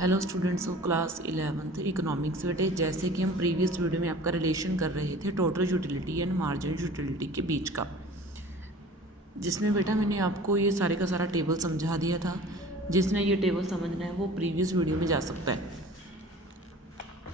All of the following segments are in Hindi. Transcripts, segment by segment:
Hello students of class 11th economics. बेटे जैसे कि हम प्रीवियस वीडियो में आपका रिलेशन कर रहे थे total utility and marginal utility के बीच का, जिसमें बेटा मैंने आपको ये सारे का सारा टेबल समझा दिया था। जिसने ये टेबल समझना है वो प्रीवियस वीडियो में जा सकता है।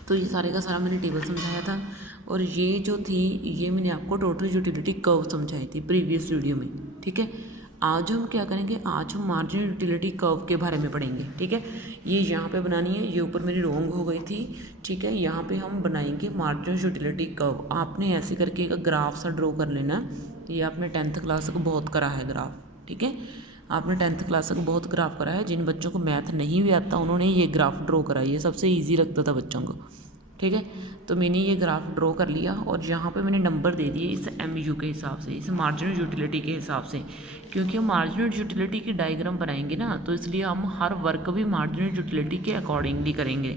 तो ये सारे का सारा मैंने टेबल समझाया था और ये जो थी ये मैंने आपको टोटल यूटिलिटी कर्व समझाई थी प्रीवियस वीडियो में। ठीक है, आज हम क्या करेंगे, आज हम मार्जिनल यूटिलिटी कर्व के बारे में पढ़ेंगे। ठीक है, ये यहाँ पे बनानी है, ये ऊपर मेरी रॉन्ग हो गई थी। ठीक है, यहाँ पे हम बनाएंगे मार्जिनल यूटिलिटी कर्व। आपने ऐसे करके एक ग्राफ सा ड्रॉ कर लेना। ये आपने 10th क्लास तक बहुत करा है ग्राफ। ठीक है, आपने 10th क्लास तक बहुत ग्राफ करा है। जिन बच्चों को मैथ नहीं भी आता उन्होंने ये ग्राफ ड्रॉ करा है, ये सबसे ईजी लगता था बच्चों को। ठीक है, तो मैंने ये ग्राफ ड्रॉ कर लिया और यहाँ पे मैंने नंबर दे दिए इस MU के हिसाब से, इस मार्जिनल यूटिलिटी के हिसाब से। क्योंकि हम मार्जिनल यूटिलिटी की डायग्राम बनाएंगे ना, तो इसलिए हम हर वर्क भी मार्जिनल यूटिलिटी के अकॉर्डिंगली करेंगे।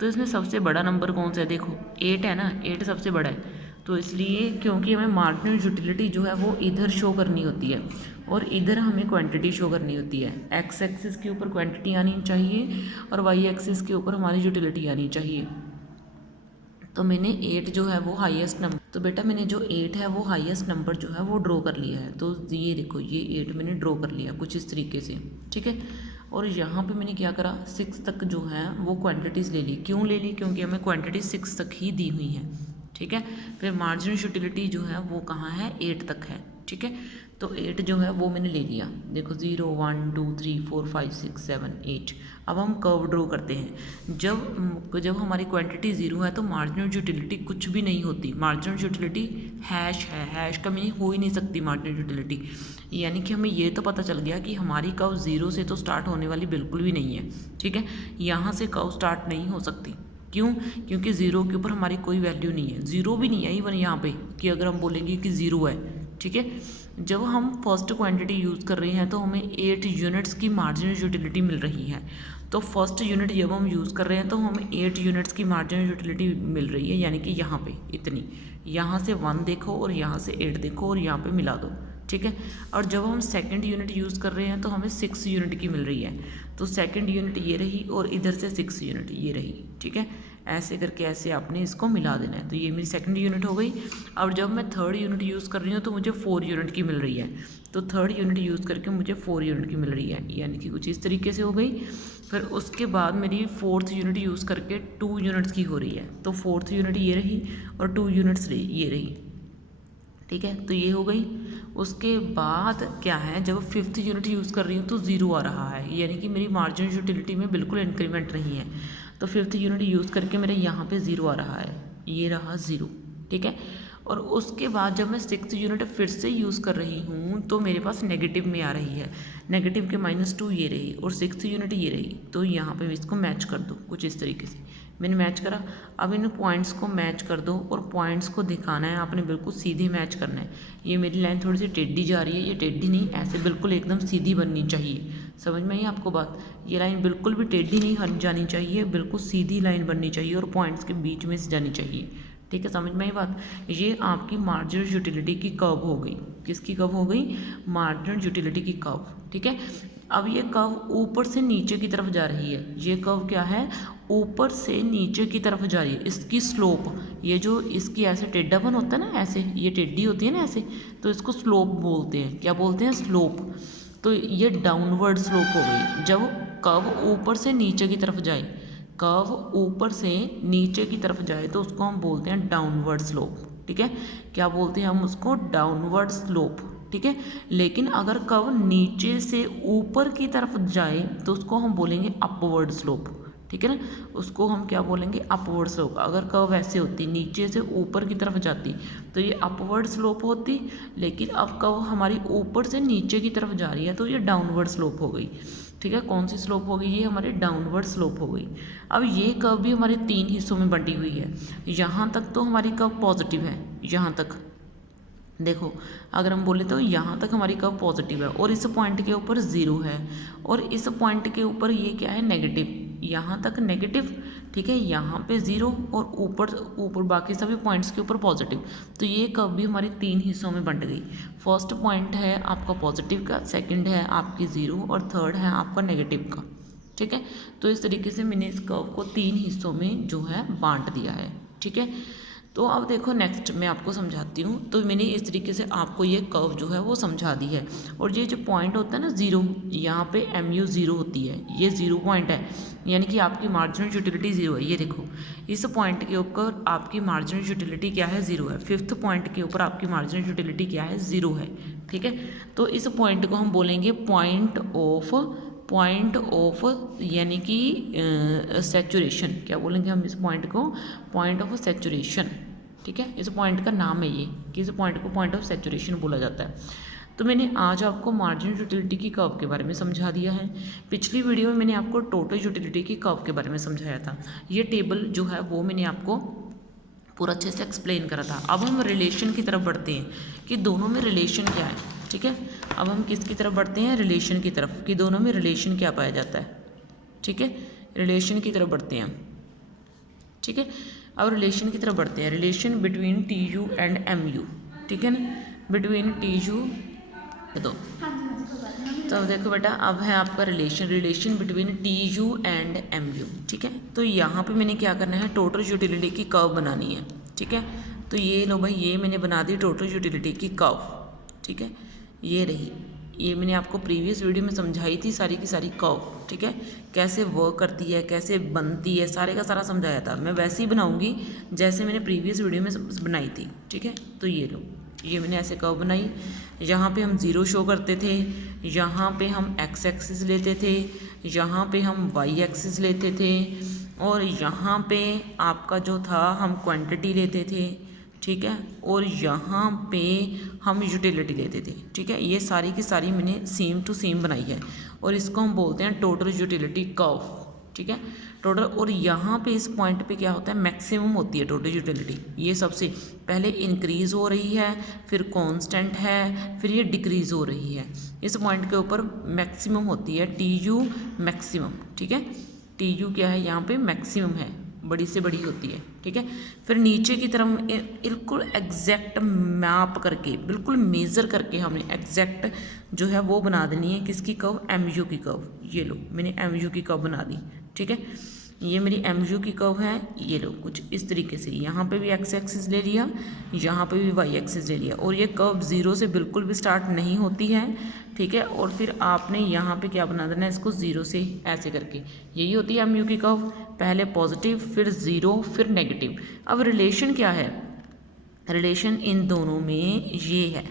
तो इसमें सबसे बड़ा नंबर कौन सा है, देखो 8 है ना, 8 सबसे बड़ा है। तो इसलिए क्योंकि हमें मार्जिनल यूटिलिटी जो है वो इधर शो करनी होती है और इधर हमें क्वांटिटी शो करनी होती है। एक्स एक्सिस के ऊपर क्वांटिटी आनी चाहिए और वाई एक्सिस के ऊपर हमारी यूटिलिटी आनी चाहिए। तो मैंने 8 जो है वो हाईएस्ट नंबर, तो बेटा मैंने जो 8 है वो हाईएस्ट नंबर जो है वो ड्रॉ कर लिया है। तो ये देखो ये 8 मैंने ड्रॉ कर लिया कुछ इस तरीके से। ठीक है, और यहाँ पे मैंने क्या करा, 6 तक जो है वो क्वांटिटीज़ ले ली। क्यों ले ली, क्योंकि हमें क्वांटिटी 6 तक ही दी हुई है। ठीक है, फिर मार्जिनल यूटिलिटी जो है वो कहाँ है, 8 तक है। ठीक है, तो 8 जो है वो मैंने ले लिया। देखो 0 1 2 3 4 5 6 7 8। अब हम कर्व ड्रॉ करते हैं। जब हमारी क्वांटिटी 0 है तो मार्जिनल यूटिलिटी कुछ भी नहीं होती। मार्जिनल यूटिलिटी हैश है, हैश का मीनिंग हो ही नहीं सकती मार्जिनल यूटिलिटी। यानी कि हमें ये तो पता चल गया कि हमारी कर्व 0 से तो स्टार्ट होने वाली बिल्कुल भी नहीं है। ठीक है, यहाँ से कर्व स्टार्ट नहीं हो सकती। क्यों, क्योंकि 0 के ऊपर हमारी कोई वैल्यू नहीं है, 0 भी नहीं है इवन यहाँ पे कि अगर हम बोलेंगे कि 0 है। ठीक है, जब हम फर्स्ट क्वांटिटी यूज़ कर रहे हैं तो हमें 8 यूनिट्स की मार्जिनल यूटिलिटी मिल रही है। तो फर्स्ट यूनिट जब हम यूज़ कर रहे हैं तो हमें 8 यूनिट्स की मार्जिनल यूटिलिटी मिल रही है, यानी कि यहाँ पे इतनी, यहाँ से 1 देखो और यहाँ से 8 देखो और यहाँ पे मिला दो। ठीक है, और जब हम सेकंड यूनिट यूज़ कर रहे हैं तो हमें 6 यूनिट की मिल रही है। तो सेकंड यूनिट ये रही और इधर से 6 यूनिट ये रही। ठीक है, ऐसे करके ऐसे आपने इसको मिला देना है। तो ये मेरी सेकंड यूनिट हो गई। अब जब मैं थर्ड यूनिट यूज़ कर रही हूँ तो मुझे 4 यूनिट की मिल रही है। तो थर्ड यूनिट यूज़ करके मुझे 4 यूनिट की मिल रही है, यानी कि कुछ इस तरीके से हो गई। फिर उसके बाद मेरी फोर्थ यूनिट यूज़ करके 2 यूनिट्स की हो रही है। तो फोर्थ यूनिट ये रही और 2 यूनिट्स रही ये रही। ठीक है, तो ये हो गई। उसके बाद क्या है, जब फिफ्थ यूनिट यूज़ कर रही हूँ तो 0 आ रहा है, यानी कि मेरी मार्जिनल यूटिलिटी में बिल्कुल इंक्रीमेंट नहीं है। तो फिफ्थ यूनिट यूज़ करके मेरे यहाँ पे 0 आ रहा है, ये रहा 0। ठीक है, और उसके बाद जब मैं सिक्स्थ यूनिट फिर से यूज़ कर रही हूँ तो मेरे पास नेगेटिव में आ रही है। नेगेटिव के -2 ये रही और सिक्स्थ यूनिट ये रही। तो यहाँ पे इसको मैच कर दो कुछ इस तरीके से। मैंने मैच करा, अब इन पॉइंट्स को मैच कर दो और पॉइंट्स को दिखाना है आपने, बिल्कुल सीधे मैच करना है। ये मेरी लाइन थोड़ी सी टेढ़ी जा रही है, ये टेढ़ी नहीं, ऐसे बिल्कुल एकदम सीधी बननी चाहिए। समझ में आई आपको बात, ये लाइन बिल्कुल भी टेढ़ी नहीं जानी चाहिए, बिल्कुल सीधी लाइन बननी चाहिए और पॉइंट्स के बीच में से जानी चाहिए। ठीक है, समझ में आई बात। ये आपकी मार्जिनल यूटिलिटी की कर्व हो गई। किसकी कर्व हो गई, मार्जिनल यूटिलिटी की कर्व। ठीक है, अब ये कर्व ऊपर से नीचे की तरफ जा रही है। ये कर्व क्या है, ऊपर से नीचे की तरफ जा रही है। इसकी स्लोप, ये जो इसकी ऐसे टेढ़ापन होता है ना, ऐसे ये टेढ़ी होती है ना ऐसे, तो इसको स्लोप बोलते हैं। क्या बोलते हैं, स्लोप। तो ये डाउनवर्ड स्लोप हो गई। जब कर्व ऊपर से नीचे की तरफ जाए, कर्व ऊपर से नीचे की तरफ जाए तो उसको हम बोलते हैं डाउनवर्ड स्लोप। ठीक है, क्या बोलते हैं हम उसको, डाउनवर्ड स्लोप। ठीक है, लेकिन अगर कर्व नीचे से ऊपर की तरफ जाए तो उसको हम बोलेंगे अपवर्ड स्लोप। ठीक है ना, उसको हम क्या बोलेंगे, अपवर्ड स्लोप। अगर कर्व ऐसे होती, नीचे से ऊपर की तरफ जाती तो ये अपवर्ड स्लोप होती, लेकिन अब कर्व हमारी ऊपर से नीचे की तरफ जा रही है तो ये डाउनवर्ड स्लोप हो गई। ठीक है, कौन सी स्लोप हो गई, ये हमारी डाउनवर्ड स्लोप हो गई। अब ये कर्व भी हमारे 3 हिस्सों में बंटी हुई है। यहाँ तक तो हमारी कर्व पॉजिटिव है, यहाँ तक देखो, अगर हम बोले तो यहाँ तक हमारी कर्व पॉजिटिव है और इस पॉइंट के ऊपर 0 है और इस पॉइंट के ऊपर ये क्या है, नेगेटिव। यहाँ तक नेगेटिव, ठीक है, यहाँ पे 0 और ऊपर बाकी सभी पॉइंट्स के ऊपर पॉजिटिव। तो ये कर्व भी हमारी 3 हिस्सों में बंट गई। फर्स्ट पॉइंट है आपका पॉजिटिव का, सेकंड है आपकी 0 और थर्ड है आपका नेगेटिव का। ठीक है। तो इस तरीके से मैंने इस कर्व को 3 हिस्सों में जो है बांट दिया है, ठीक है। तो अब देखो नेक्स्ट मैं आपको समझाती हूँ। तो मैंने इस तरीके से आपको ये कर्व जो है वो समझा दी है। और ये जो पॉइंट होता है ना 0, यहाँ पे MU 0 होती है, ये 0 पॉइंट है, यानी कि आपकी मार्जिनल यूटिलिटी 0 है। ये देखो इस पॉइंट के ऊपर आपकी मार्जिनल यूटिलिटी क्या है, 0 है। 5th पॉइंट के ऊपर आपकी मार्जिनल यूटिलिटी क्या है, 0 है, ठीक है। तो इस पॉइंट को हम बोलेंगे पॉइंट ऑफ यानी कि सैचुरेशन। क्या बोलेंगे हम इस पॉइंट को, पॉइंट ऑफ सैचुरेशन, ठीक है। इस पॉइंट का नाम है ये कि इस पॉइंट को पॉइंट ऑफ सैचुरेशन बोला जाता है। तो मैंने आज आपको मार्जिनल यूटिलिटी की कर्व के बारे में समझा दिया है। पिछली वीडियो में मैंने आपको टोटल यूटिलिटी की कर्व के बारे में समझाया था। ये टेबल जो है वो मैंने आपको पूरा अच्छे से एक्सप्लेन करा था। अब हम रिलेशन की तरफ बढ़ते हैं कि दोनों में रिलेशन क्या है, ठीक है। अब हम किसकी तरफ बढ़ते हैं, रिलेशन की तरफ, कि दोनों में रिलेशन क्या पाया जाता है, ठीक है। रिलेशन की तरफ बढ़ते हैं, ठीक है। अब रिलेशन की तरफ बढ़ते हैं, relation between TU and MU, ठीक है ना, बिटवीन TU। तो देखो बेटा, अब है आपका relation between TU and MU, ठीक है। तो यहाँ पे मैंने क्या करना है, टोटल यूटिलिटी की कर्व बनानी है, ठीक है। तो ये लो भाई, ये मैंने बना दी टोटल यूटिलिटी की कर्व, ठीक है। ये रही, ये मैंने आपको प्रीवियस वीडियो में समझाई थी सारी की सारी कर्व, ठीक है। कैसे वर्क करती है, कैसे बनती है, सारे का सारा समझाया था। मैं वैसे ही बनाऊंगी जैसे मैंने प्रीवियस वीडियो में बनाई थी, ठीक है। तो ये लो, ये मैंने ऐसे कर्व बनाई। यहाँ पे हम 0 शो करते थे, यहाँ पे हम x एक्सिस लेते थे, यहाँ पे हम y एक्सिस लेते थे, और यहाँ पे आपका जो था हम क्वांटिटी लेते थे, ठीक है। और यहाँ पे हम यूटिलिटी लेते थे, ठीक है। ये सारी की सारी मैंने सेम टू सेम बनाई है और इसको हम बोलते हैं टोटल यूटिलिटी कर्व, ठीक है, टोटल। और यहाँ पे इस पॉइंट पे क्या होता है, मैक्सिमम होती है टोटल यूटिलिटी। ये सबसे पहले इंक्रीज़ हो रही है, फिर कांस्टेंट है, फिर ये डिक्रीज़ हो रही है। इस पॉइंट के ऊपर मैक्सिमम होती है TU मैक्सिमम, ठीक है। TU क्या है, यहाँ पे मैक्सिमम है, बड़ी से बड़ी होती है, ठीक है। फिर नीचे की तरफ बिल्कुल एग्जैक्ट मैप करके, बिल्कुल मेज़र करके हमने एग्जैक्ट जो है वो बना देनी है किसकी कर्व, MU की कर्व। ये लो, मैंने MU की कर्व बना दी, ठीक है। ये मेरी MU की कर्व है। ये लो कुछ इस तरीके से, यहाँ पे भी x एक्सिस ले लिया, यहाँ पे भी y एक्सिस ले लिया, और ये कर्व 0 से बिल्कुल भी स्टार्ट नहीं होती है, ठीक है। और फिर आपने यहाँ पे क्या बना देना है, इसको 0 से ऐसे करके। यही होती है MU की कर्व, पहले पॉजिटिव, फिर 0, फिर नेगेटिव। अब रिलेशन क्या है, रिलेशन इन दोनों में ये है,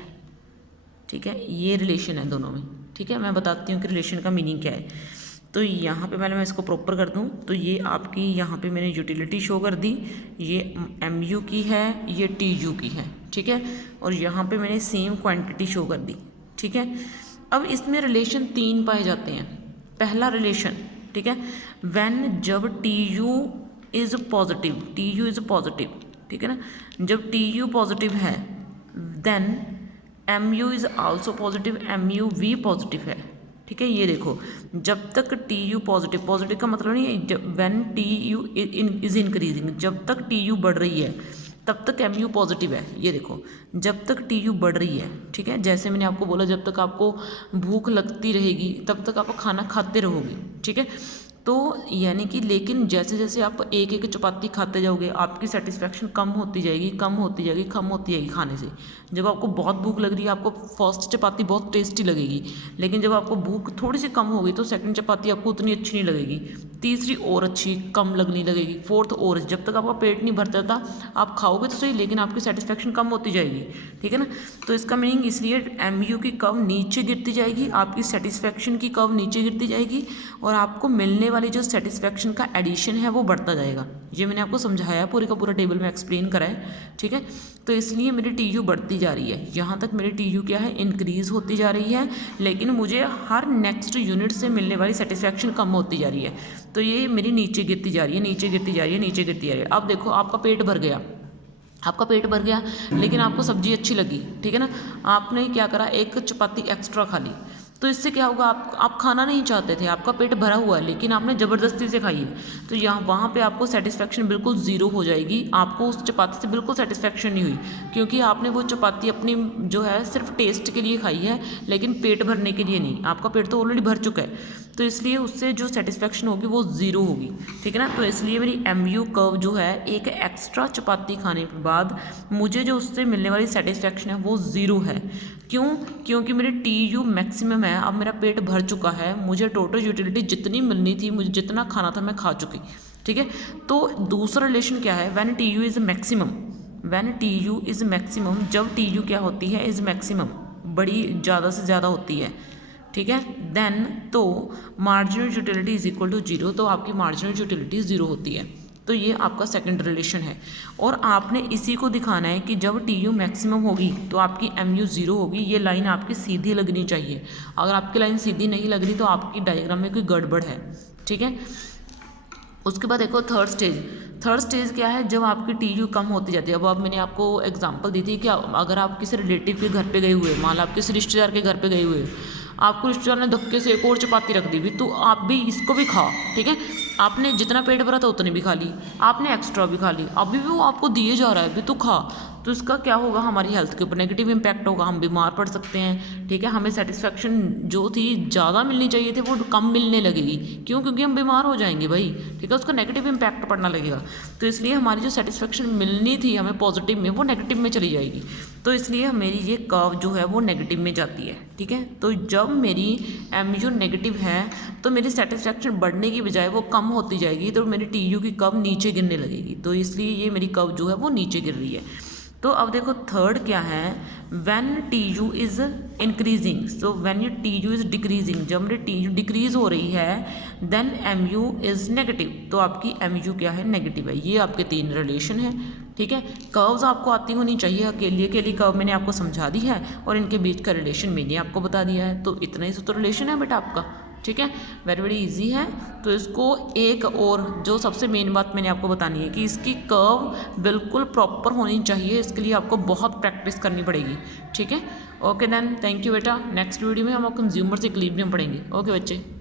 ठीक है। ये रिलेशन है दोनों में, ठीक है। मैं बताती हूँ कि रिलेशन का मीनिंग क्या है। तो यहाँ पे पहले मैं इसको प्रॉपर कर दूँ, तो ये आपकी यहाँ पे मैंने यूटिलिटी शो कर दी, ये MU की है, ये TU की है, ठीक है। और यहाँ पे मैंने सेम क्वांटिटी शो कर दी, ठीक है। अब इसमें रिलेशन 3 पाए जाते हैं। पहला रिलेशन, ठीक है, व्हेन जब TU इज़ पॉजिटिव, ठीक है ना, जब TU पॉजिटिव है then MU is also positive, MU भी पॉजिटिव है, ठीक है। ये देखो, जब तक TU पॉजिटिव का मतलब नहीं है, व्हेन TU इज इंक्रीजिंग, जब तक TU बढ़ रही है तब तक MU पॉजिटिव है। ये देखो, जब तक TU बढ़ रही है, ठीक है। जैसे मैंने आपको बोला, जब तक आपको भूख लगती रहेगी तब तक आप खाना खाते रहोगे, ठीक है। तो यानी कि लेकिन जैसे जैसे आप एक एक चपाती खाते जाओगे, आपकी सेटिस्फैक्शन कम होती जाएगी खाने से। जब आपको बहुत भूख लग रही है, आपको फर्स्ट चपाती बहुत टेस्टी लगेगी, लेकिन जब आपको भूख थोड़ी सी कम होगी तो सेकंड चपाती आपको उतनी अच्छी नहीं लगेगी, तीसरी और अच्छी कम लगने लगेगी, फोर्थ और। जब तक आपका पेट नहीं भरता था आप खाओगे तो सही, लेकिन आपकी सेटिस्फैक्शन कम होती जाएगी, ठीक है ना। तो इसका मीनिंग इसलिए MU की कर्व नीचे गिरती जाएगी, आपकी सेटिस्फैक्शन की कर्व नीचे गिरती जाएगी, और आपको मिलने वाली जो सेटिस्फैक्शन का एडिशन है वो बढ़ता जाएगा। ये मैंने आपको समझाया, पूरी का पूरा टेबल में एक्सप्लेन करा है, ठीक है। तो इसलिए मेरी TU बढ़ती जा रही है, यहाँ तक मेरी TU क्या है, इंक्रीज़ होती जा रही है, लेकिन मुझे हर नेक्स्ट यूनिट से मिलने वाली सेटिस्फैक्शन कम होती जा रही है। तो ये मेरी नीचे गिरती जा रही है। अब देखो, आपका पेट भर गया, लेकिन आपको सब्जी अच्छी लगी, ठीक है ना। आपने क्या करा, एक चपाती एक्स्ट्रा खा ली, तो इससे क्या होगा, आप खाना नहीं चाहते थे, आपका पेट भरा हुआ है, लेकिन आपने ज़बरदस्ती से खाई है, तो यहाँ वहाँ पे आपको सेटिस्फैक्शन बिल्कुल 0 हो जाएगी। आपको उस चपाती से बिल्कुल सेटिस्फैक्शन नहीं हुई, क्योंकि आपने वो चपाती अपनी जो है सिर्फ टेस्ट के लिए खाई है, लेकिन पेट भरने के लिए नहीं। आपका पेट तो ऑलरेडी भर चुका है, तो इसलिए उससे जो सेटिस्फेक्शन होगी वो ज़ीरो होगी, ठीक है ना। तो इसलिए मेरी MU कर्व जो है एक एक्स्ट्रा चपाती खाने के बाद मुझे जो उससे मिलने वाली सेटिस्फेक्शन है वो ज़ीरो है। क्यों? क्योंकि मेरी TU मैक्सिमम है, अब मेरा पेट भर चुका है, मुझे टोटल यूटिलिटी जितनी मिलनी थी, मुझे जितना खाना था मैं खा चुकी, ठीक है। तो दूसरा रिलेशन क्या है, when TU is maximum, when TU is maximum, जब TU क्या होती है, इज़ मैक्सिमम, बड़ी ज़्यादा से ज़्यादा होती है, ठीक है। देन तो marginal utility is equal to zero, तो आपकी मार्जिनल यूटिलिटी ज़ीरो होती है। तो ये आपका सेकंड रिलेशन है और आपने इसी को दिखाना है कि जब TU मैक्सिमम होगी तो आपकी MU ज़ीरो होगी। ये लाइन आपकी सीधी लगनी चाहिए, अगर आपकी लाइन सीधी नहीं लग रही तो आपकी डायग्राम में कोई गड़बड़ है, ठीक है। उसके बाद देखो थर्ड स्टेज क्या है, जब आपकी TU कम होती जाती है। अब मैंने आपको एग्जांपल दी थी कि अगर आप किसी रिलेटिव के घर पे गए हुए, मान लो आप किसी रिश्तेदार के घर पे गए हुए, आपको रिश्तेदार ने धक्के से एक और चपाती रख दी भी, तो आप भी इसको भी खा, ठीक है। आपने जितना पेट भरा था उतनी भी खा ली, आपने एक्स्ट्रा भी खा ली, अभी भी वो आपको दिए जा रहा है भी तो खा, तो इसका क्या होगा, हमारी हेल्थ के ऊपर नेगेटिव इम्पैक्ट होगा, हम बीमार पड़ सकते हैं, ठीक है। हमें सेटिस्फेक्शन जो थी ज़्यादा मिलनी चाहिए थी वो कम मिलने लगेगी, क्यों? क्योंकि हम बीमार हो जाएंगे भाई, ठीक है, उसका नेगेटिव इम्पैक्ट पड़ना लगेगा। तो इसलिए हमारी जो सेटिस्फेक्शन मिलनी थी हमें पॉजिटिव में, वो नेगेटिव में चली जाएगी। तो इसलिए मेरी ये कर्व जो है वो नेगेटिव में जाती है, ठीक है। तो जब मेरी MU नेगेटिव है तो मेरी सेटिस्फेक्शन बढ़ने की बजाय वो कम होती जाएगी, तो मेरी TU की कर्व नीचे गिरने लगेगी। तो इसलिए ये मेरी कर्व जो है वो नीचे गिर रही है। तो अब देखो थर्ड क्या है, when TU is increasing, so when your TU is decreasing, जब मेरी TU डिक्रीज हो रही है देन MU इज़ नेगेटिव, तो आपकी MU क्या है, नेगेटिव है। ये आपके तीन रिलेशन है, ठीक है। कर्व्स आपको आती होनी चाहिए, अकेली कर्व मैंने आपको समझा दी है और इनके बीच का रिलेशन मैंने आपको बता दिया है। तो इतना ही तो रिलेशन है बेटा आपका, ठीक है, वेरी इजी है। तो इसको एक और जो सबसे मेन बात मैंने आपको बतानी है कि इसकी कर्व बिल्कुल प्रॉपर होनी चाहिए, इसके लिए आपको बहुत प्रैक्टिस करनी पड़ेगी, ठीक है। ओके देन, थैंक यू बेटा। नेक्स्ट वीडियो में हम कंज्यूमर्स इक्विलिब्रियम पढ़ेंगे। ओके बच्चे।